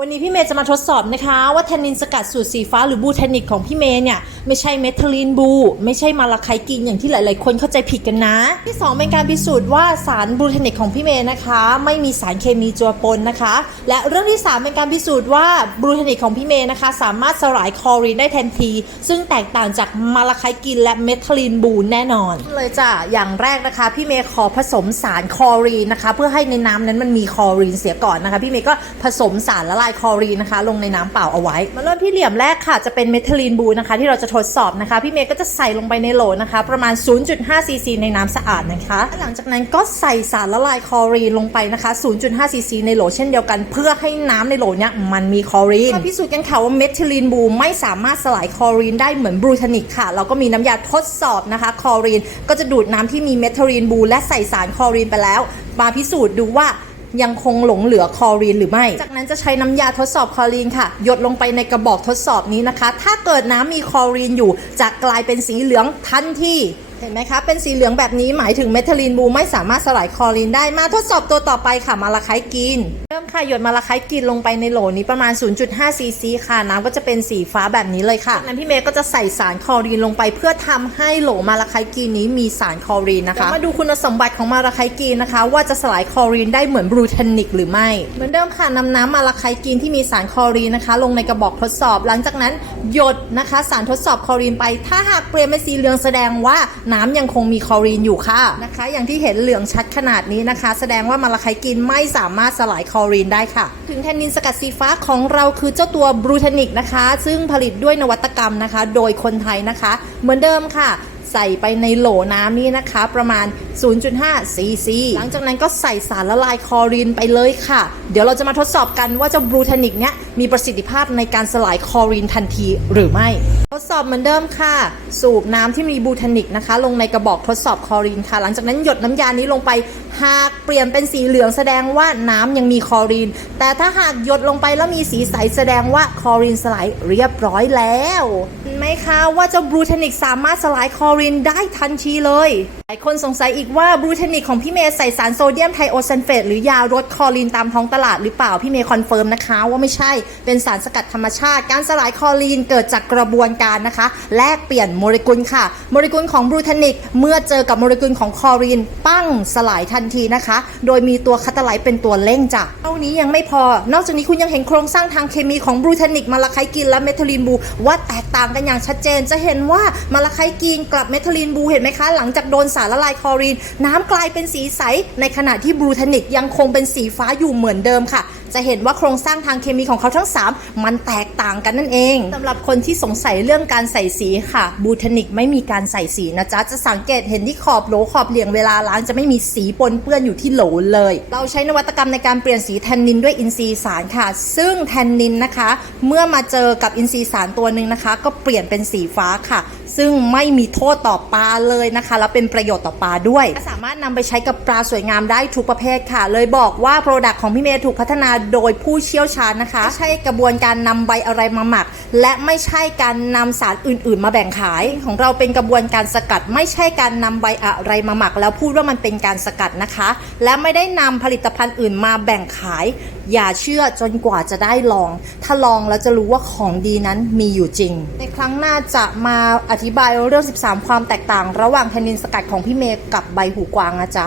วันนี้พี่เมย์จะมาทดสอบนะคะว่าแทนนินสกัดสูตรสีฟ้าหรือบูเทนิกของพี่เมย์เนี่ยไม่ใช่เมทัลลีนบู ไม่ใช่มาลาไคกินอย่างที่หลาย ๆ คนเข้าใจผิดกันนะ ที่ 2 เป็นการพิสูจน์ว่าสารบูเทนิกของพี่เมย์นะคะ ไม่มีสารเคมีจัวปนนะคะ และเรื่องที่ 3 เป็นการพิสูจน์ว่าบูเทนิกของพี่เมย์นะคะ สามารถสลายคอรีนได้ทันที ซึ่งแตกต่างจากมาลาไคกินและเมทัลลีนบูแน่นอน เลยจ้ะอย่างแรกนะคะ พี่เมย์ขอผสมสารคอรีนนะคะ เพื่อให้ในน้ำนั้นมันมีคอรีนเสียก่อนนะคะ พี่เมย์ก็ผสมสารละลายคลอรีนนะคะ ลงในน้ำเปล่าเอาไว้ มาเริ่มที่เหลี่ยมแรกค่ะ จะเป็นเมทัลีนบูนะคะ ที่เราจะทดสอบนะคะ พี่เมย์ก็จะใส่ลงไปในโหลนะคะ ประมาณ 0.5ซีซีในน้ำสะอาดนะคะ หลังจากนั้นก็ใส่สารละลายคลอรีนลงไปนะคะ 0.5ซีซีในโหลเช่นเดียวกัน เพื่อให้น้ำในโหลเนี้ยมันมีคลอรีนพิสูจน์กันค่ะว่าเมทิลีนบูไม่สามารถสลายคลอรีนได้เหมือนบรูทานิกค่ะ เราก็มีน้ำยาทดสอบนะคะคลอรีน ก็จะดูดน้ำที่มีเมทิลีนบูและใส่สารคลอรีนไปแล้ว มาพิสูจน์ดูว่า ยังคงหลงเหลือคลอรีนหรือไม่ จากนั้นจะใช้น้ำยาทดสอบคลอรีนค่ะ หยดลงไปในกระบอกทดสอบนี้นะคะ ถ้าเกิดน้ำมีคลอรีนอยู่จะกลายเป็นสีเหลืองทันทีเห็นไหมคะ เป็นสีเหลืองแบบนี้หมายถึงเมทิลีนบูไม่สามารถสลายคลอรีนได้มาทดสอบตัวต่อไปค่ะมาลาไคกิน ค่ะ หยดมาลาไคกินลงไปในโหลนี้ประมาณ 0.5ซีซีค่ะ น้ำก็จะเป็นสีฟ้าแบบนี้เลยค่ะจากนั้นพี่เมย์ก็จะใส่สารคลอรีนลงไปเพื่อทำให้โหลมาลาไคกินนี้มีสารคลอรีนนะคะมาดูคุณสมบัติของมาลาไคกินนะคะ ว่าจะสลายคลอรีนได้เหมือนบรูเทนิกหรือไม่ เหมือนเดิมค่ะนำน้ำมาลาไคกินที่มีสารคลอรีนนะคะ ลงในกระบอกทดสอบ หลังจากนั้น หยดนะคะ สารทดสอบคลอรีนไป ถ้าหากเปลี่ยนเป็นสีเหลืองแสดงว่าน้ำยังคงมีคลอรีนอยู่ค่ะนะคะ อย่างที่เห็นเหลืองชัดขนาดนี้นะคะ แสดงว่ามาลาไคกินไม่สามารถสลายคลอรีนได้ค่ะ ถึงแทนนินสกัดสีฟ้าของเราคือเจ้าตัวบรูทานิกนะคะ ซึ่งผลิตด้วยนวัตกรรมนะคะ โดยคนไทยนะคะ เหมือนเดิมค่ะ ใส่ไปในโหลน้ำนี้นะคะ ประมาณ 0.5ซีซีหลังจากนั้นก็ใส่สารละลายคลอรีนไปเลยค่ะ เดี๋ยวเราจะมาทดสอบกันว่าเจ้าบรูทานิกเนี้ยมีประสิทธิภาพในการสลายคลอรีนทันทีหรือไม่ ทดสอบเหมือนเดิมค่ะ สูบน้ำที่มีบรูทานิกนะคะ ลงในกระบอกทดสอบคลอรีนค่ะ หลังจากนั้นหยดน้ำยานี้ลงไปหากเปลี่ยนเป็นสีเหลืองแสดงว่าน้ำยังมีคลอรีน แต่ถ้าหากหยดลงไปแล้วมีสีใสแสดงว่าคลอรีนสลายเรียบร้อยแล้ว ไหมคะว่าเจ้าบรูทานิกสามารถสลายคอรีนได้ทันทีเลย หลายคนสงสัยอีกว่าบรูทานิกของพี่เมย์ใส่สารโซเดียมไทโอซัลเฟตหรือยาลดคอรีนตามท้องตลาดหรือเปล่า พี่เมย์คอนเฟิร์มนะคะว่าไม่ใช่เป็นสารสกัดธรรมชาติ การสลายคอรีนเกิดจากกระบวนการนะคะ แลกเปลี่ยนโมเลกุลค่ะ โมเลกุลของบรูทานิกเมื่อเจอกับโมเลกุลของคอรีนปั้งสลายทันทีนะคะ โดยมีตัวคาตาไลต์เป็นตัวเร่งจ้ะเท่านี้ยังไม่พอ นอกจากนี้คุณยังเห็นโครงสร้างทางเคมีของบรูทานิกมาลาไคกินและเมทิลีนบูว่าแตกต่างกันอย่างชัดเจนจะเห็นว่ามาลาไคกีนกับเมทิลีนบูเห็นไหมคะ หลังจากโดนสารละลายคลอรีน น้ำกลายเป็นสีใส ในขณะที่บลูทานิกยังคงเป็นสีฟ้าอยู่เหมือนเดิมค่ะ จะเห็นว่าโครงสร้างทางเคมีของเขาทั้ง 3 มันแตกต่างกันนั่นเองสำหรับคนที่สงสัยเรื่องการใส่สีค่ะ บูทานิกไม่มีการใส่สีนะจ๊ะ จะสังเกตเห็นที่ขอบโหลขอบเหลี่ยงเวลาล้างจะไม่มีสีปนเปื้อนอยู่ที่โหลเลย เราใช้นวัตกรรมในการเปลี่ยนสีแทนนินด้วยอินทรีย์สารค่ะ ซึ่งแทนนินนะคะ เมื่อมาเจอกับอินทรีย์สารตัวหนึ่งนะคะ ก็เปลี่ยนเป็นสีฟ้าค่ะ ซึ่งไม่มีโทษต่อปลาเลยนะคะ และเป็นประโยชน์ต่อปลาด้วย สามารถนำไปใช้กับปลาสวยงามได้ทุกประเภทค่ะ เลยบอกว่าโปรดักต์ของพี่เมย์ถูกพัฒนาโดยผู้เชี่ยวชาญนะคะไม่ใช่กระบวนการนำใบอะไรมาหมัก และไม่ใช่การนำสารอื่น ๆ มาแบ่งขาย ของเราเป็นกระบวนการสกัด ไม่ใช่การนำใบอะไรมาหมัก แล้วพูดว่ามันเป็นการสกัดนะคะ และไม่ได้นำผลิตภัณฑ์อื่นมาแบ่งขายอย่าเชื่อจนกว่าจะได้ลอง ถ้าลองแล้วจะรู้ว่าของดีนั้นมีอยู่จริง ในครั้งหน้าจะมาอธิบายเรื่อง 13 ความแตกต่าง ระหว่างแทนนินสกัดของพี่เมย์กับใบหูกวางนะจ๊ะ